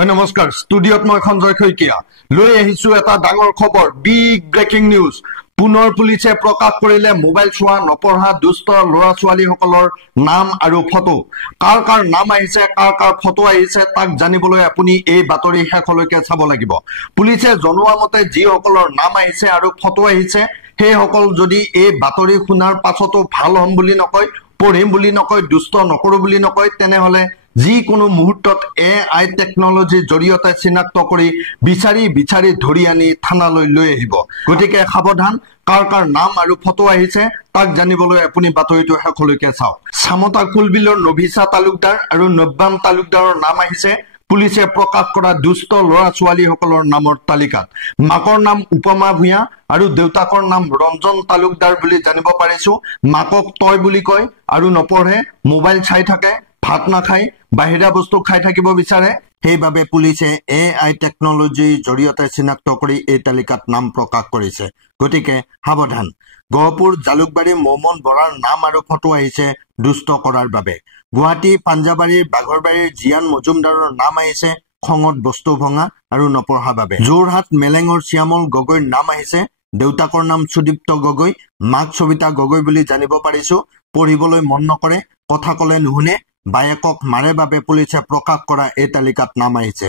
হয় নমস্কাৰ ষ্টুডিঅত মই সঞ্জয় খৈকিয়া লৈ আহিছো এটা ডাঙৰ খবৰ বিগ ব্ৰেকিং নিউজ পুনৰ পুলিচে প্ৰকাশ কৰিলে মোবাইল চোৱা নপঢ়া দুষ্ট ল'ৰা ছোৱালীসকলৰ নাম আৰু ফটো কাৰ নাম আহিছে কাৰ ফটো আহিছে তাক জানিবলৈ আপুনি এই বাতৰি শেষলৈকে চাব লাগিব পুলিচে জনোৱা মতে যিসকলৰ নাম আহিছে আৰু ফটো আহিছে সেইসকল যদি এই বাতৰি শুনাৰ পাছতো ভাল হম বুলি নকয় পঢ়িম বুলি নকয় দুষ্ট নকৰো বুলি নকয় তেনেহলে যিকোনো মুহূৰ্তত AI টেকনলজিৰ জৰিয়তে চিনাক্ত কৰি বিচাৰি ধৰি আনি থানালৈ লৈ আহিব গতিকে সাৱধান কাৰ নাম আৰু ফটো আহিছে তাক জানিবলৈ আপুনি বাতৰিটো শেষলৈকে চাওক সামতা কুলবিলৰ নভিছা তালুকদাৰ আৰু নব্বাম তালুকদাৰৰ নাম আহিছে পুলিচে প্ৰকাশ কৰা দুষ্ট ল'ৰা ছোৱালীসকলৰ নামৰ তালিকাত মাকৰ নাম উপমা ভূঞা আৰু দেউতাকৰ নাম ৰঞ্জন তালুকদাৰ বুলি জানিব পাৰিছো মাকক তই বুলি কয় আৰু নপঢ়ে মোবাইল চাই থাকে ভাত নাখায় বাহিৰা বস্তু খাই থাকিব বিচাৰে সেইবাবে পুলিচে AI টেকনলজিৰ জৰিয়তে চিনাক্ত কৰি এই তালিকাত নাম প্ৰকাশ কৰিছে গতিকে সাৱধান গহপুৰ জালুকবাৰী মৌমন বৰাৰ নাম আৰু ফটো আহিছে দুষ্ট কৰাৰ বাবে গুৱাহাটী পাঞ্জাবাৰীৰ বাঘৰবাৰীৰ জিয়ান মজুমদাৰৰ নাম আহিছে খঙত বস্তু ভঙা আৰু নপঢ়া বাবে যোৰহাট মেলেঙৰ শ্যামল গগৈৰ নাম আহিছে দেউতাকৰ নাম সুদীপ্ত গগৈ মাক সবিতা গগৈ বুলি জানিব পাৰিছো পঢ়িবলৈ মন নকৰে কথা কলে নুশুনে বায়েকক মাৰে বাবে পুলিচে প্ৰকাশ কৰা এই তালিকাত নাম আহিছে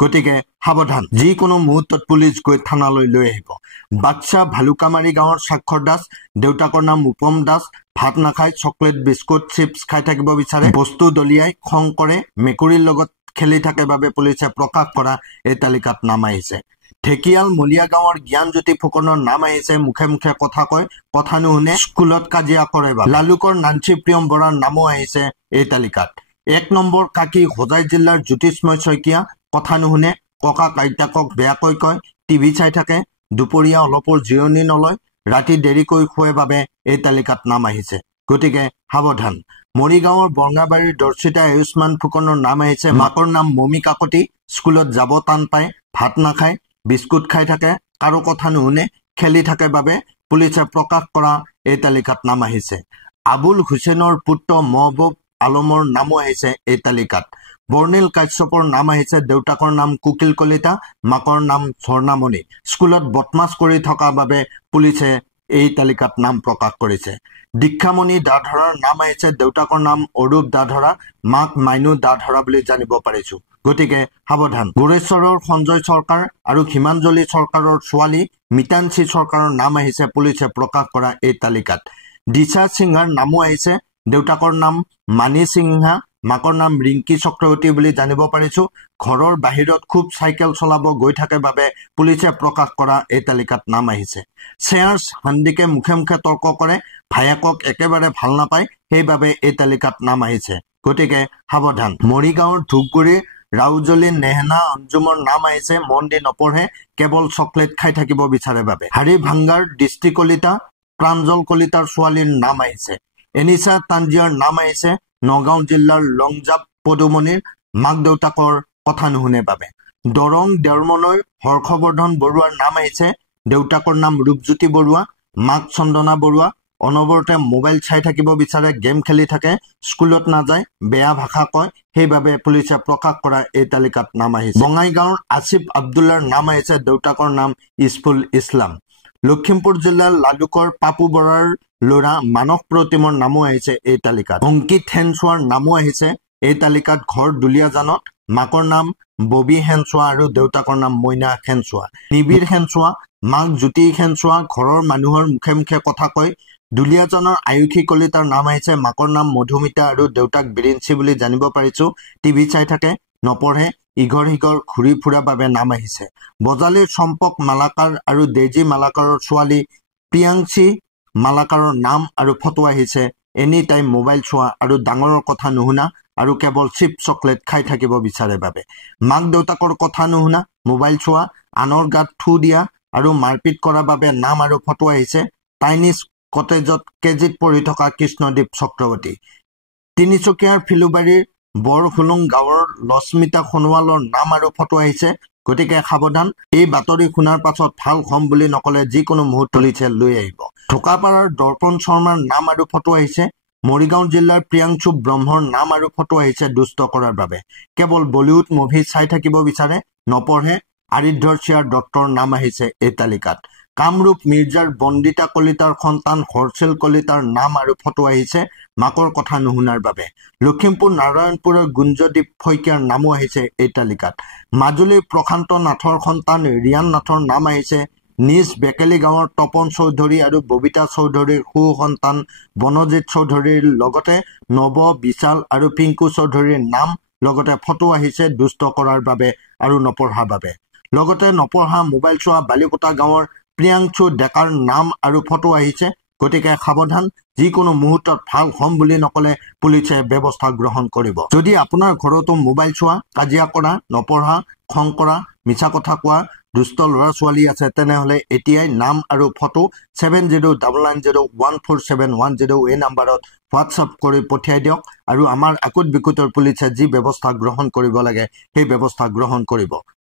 গতিকে সাৱধান যিকোনো মুহূৰ্তত পুলিচ গৈ থানালৈ লৈ আহিব বাক্সা ভালুকামাৰী গাঁৱৰ স্বাক্ষৰ দাস দেউতাকৰ নাম উপম দাস ভাত নাখায় চকলেট বিস্কুট চিপছ খাই থাকিব বিচাৰে বস্তু দলিয়াই খং কৰে মেকুৰীৰ লগত খেলি থাকে বাবে পুলিচে প্ৰকাশ কৰা এই তালিকাত নাম আহিছে ঢেকিয়াল মলিয়া গাঁৱৰ জ্ঞানজ্যোতি ফুকনৰ নাম আহিছে মুখে মুখে কথা কয় কথা নুশুনে স্কুলত কাজিয়া কৰে লালুকৰ নাঞ্চি প্ৰিয়ম বৰাৰ নামো আহিছে এই তালিকাত 1 নম্বৰ কাকি হোজাই জিলাৰ জ্যোতিষ্ময় শইকীয়া কথা নুশুনে ককা আইতাকক বেয়াকৈ কয় টিভি চাই থাকে দুপৰীয়া অলপৰ জিৰণি নলয় ৰাতি দেৰিকৈ শুৱে বাবে এই তালিকাত নাম আহিছে গতিকে সাৱধান মৰিগাঁৱৰ বৰঙাবাৰীৰ দৰ্শিতা আয়ুষ্মান ফুকনৰ নাম আহিছে মাকৰ নাম মমি কাকতি স্কুলত যাব টান পায় ভাত নাখায় বিস্কুট খাই থাকে কাৰো কথা নুশুনে খেলি থাকে বাবে পুলিচে প্ৰকাশ কৰা এই তালিকাত নাম আহিছে আবুল হুছেইনৰ পুত্ৰ মহবুব আলমৰ নামো আহিছে এই তালিকাত বৰ্ণিল কাশ্যপৰ নাম আহিছে দেউতাকৰ নাম কুকিল কলিতা মাকৰ নাম স্বৰ্ণামণি স্কুলত বদমাছ কৰি থকা বাবে পুলিচে এই তালিকাত নাম প্ৰকাশ কৰিছে দীক্ষামণি দাধৰাৰ নাম আহিছে দেউতাকৰ নাম অৰূপ দাধৰা মাক মাইনু দাধৰা বুলি জানিব পাৰিছো গতিকে সাৱধান গোৰেশ্বৰৰ সঞ্জয় চৰকাৰ আৰু হিমাঞ্জলি চৰকাৰৰ ছোৱালী মিতাঞ্চি চৰকাৰৰ নাম আহিছে পুলিচে প্ৰকাশ কৰা এই তালিকাত দিশা সিংহাৰ নামো আহিছে দেউতাকৰ নাম মানি সিংহা মাকৰ নাম ৰিংকি চক্ৰৱৰ্তী বুলি জানিব পাৰিছো ঘৰৰ বাহিৰত খুব চাইকেল চলাব গৈ থাকে বাবে পুলিচে প্ৰকাশ কৰা এই তালিকাত নাম আহিছে শ্বেয়াৰ্ছ হান্দিকে মুখে মুখে তৰ্ক কৰে ভায়েকক একেবাৰে ভাল নাপায় সেইবাবে এই তালিকাত নাম আহিছে গতিকে সাৱধান মৰিগাঁৱৰ ধূপগুৰিৰ ৰাউজলি নেহনা অঞ্জুমৰ নাম আহিছে মন দি নপঢ়ে কেৱল চকলেট খাই থাকিব বিচাৰে বাবে হাৰি ভাংগাৰ দৃষ্টি কলিতা প্ৰাঞ্জল কলিতাৰ ছোৱালীৰ নাম আহিছে এনিছা তাঞ্জিয়াৰ নাম আহিছে নগাঁও জিলাৰ লংজাপ পদুমণিৰ মাক দেউতাকৰ কথা নুশুনে বাবে দৰং দেওৰমনৰ হৰ্ষবৰ্ধন বৰুৱাৰ নাম আহিছে দেউতাকৰ নাম ৰূপজ্যোতি বৰুৱা মাক চন্দনা বৰুৱা অনবৰতে মোবাইল চাই থাকিব বিচাৰে গেম খেলি থাকে স্কুলত নাযায় বেয়া ভাষা কয় সেইবাবে পুলিচে প্ৰকাশ কৰা এই তালিকাত নাম আহিছে বঙাইগাঁৱৰ আসিফ আব্দুল্লাৰ নাম আহিছে দেউতাকৰ নাম ইছফুল ইছলাম লখিমপুৰ জিলাৰ লালুকৰ পাপু বৰাৰ ল'ৰা মানস প্ৰতিমৰ নামো আহিছে এই তালিকাত অংকিত হেনচোৱাৰ নামো আহিছে এই তালিকাত ঘৰ দুলীয়াজানত মাকৰ নাম ববি হেনচোৱা আৰু দেউতাকৰ নাম মইনা হেনচোৱা নিবিৰ হেনচোৱা মাক জ্যোতি হেনচোৱা ঘৰৰ মানুহৰ মুখে মুখে কথা কয় দুলীয়াজানৰ আয়ুষী কলিতাৰ নাম আহিছে মাকৰ নাম মধুমিতা আৰু দেউতাক বিৰিঞ্চি বুলি জানিব পাৰিছো টিভি চাই থাকে নপঢ়ে ইঘৰ সিঘৰ ঘূৰি ফুৰা বাবে নাম আহিছে বজালিৰ চম্পক মালাকাৰ আৰু দেজি মালাকাৰৰ ছোৱালী প্ৰিয়াংশী মালাকাৰৰ নাম আৰু ফটো আহিছে এনি টাইম মোবাইল চোৱা আৰু ডাঙৰৰ কথা নুশুনা আৰু কেৱল চিপ চকলেট খাই থাকিব বিচাৰে বাবে মাক দেউতাকৰ কথা নুশুনা মোবাইল চোৱা আনৰ গাত থু দিয়া আৰু মাৰপিট কৰাৰ বাবে নাম আৰু ফটো আহিছে টাইনিজ কটেজত কেজিত পঢ়ি থকা কৃষ্ণদীপ চক্ৰৱৰ্তী তিনিচুকীয়াৰ ফিলুবাৰীৰ বৰহুলুং গাঁৱৰ লস্মিতা সোণোৱালৰ নাম আৰু ফটো আহিছে গতিকে সাৱধান এই বাতৰি শুনাৰ পাছত ভাল হম বুলি নকলে যিকোনো মুহূৰ্ত পুলিচে লৈ আহিব ঢোকাপাৰাৰ দৰ্পণ শৰ্মাৰ নাম আৰু ফটো আহিছে মৰিগাঁও জিলাৰ প্ৰিয়াংশু ব্ৰহ্মৰ নাম আৰু ফটো আহিছে দুষ্ট কৰাৰ বাবে কেৱল বলিউড মুভি চাই থাকিব বিচাৰে নপঢ়ে আৰিধ্যৰ চিয়াৰ ডক্টৰ নাম আহিছে এই তালিকাত কামৰূপ মিৰ্জাৰ বন্দিতা কলিতাৰ সন্তান হৰ্ষেল কলিতাৰ নাম আৰু ফটো আহিছে মাকৰ কথা নুশুনাৰ বাবে লখিমপুৰ নাৰায়ণপুৰৰ গুঞ্জদীপ শইকীয়াৰ নামো আহিছে এই তালিকাত মাজুলীৰ প্ৰশান্ত নাথৰ সন্তান ৰিয়ান নাথৰ নাম আহিছে নিজ বেকেলি গাঁৱৰ তপন চৌধুৰী আৰু ববিতা চৌধুৰীৰ সু সন্তান বনজিৎ চৌধুৰীৰ লগতে নৱ বিশাল আৰু পিংকু চৌধুৰীৰ নাম লগতে ফটো আহিছে দুষ্ট কৰাৰ বাবে আৰু নপঢ়াৰ বাবে লগতে নপঢ়া মোবাইল চোৱা বালিকোটা গাঁৱৰ প্ৰিয়াংশু ডেকাৰ নাম আৰু ফটো আহিছে গতিকে সাৱধান যিকোনো মুহূৰ্তত ভাল হম বুলি নকলে পুলিচে ব্যৱস্থা গ্ৰহণ কৰিব যদি আপোনাৰ ঘৰতো মোবাইল চোৱা কাজিয়া কৰা নপঢ়া খং কৰা মিছা কথা কোৱা দুষ্ট ল'ৰা ছোৱালী আছে তেনেহলে এতিয়াই নাম আৰু ফটো 7099014710 এই নম্বৰত হোৱাটছআপ কৰি পঠিয়াই দিয়ক আৰু আমাৰ আকুট বিকুটৰ পুলিচে যি ব্যৱস্থা গ্ৰহণ কৰিব লাগে সেই ব্যৱস্থা গ্ৰহণ কৰিব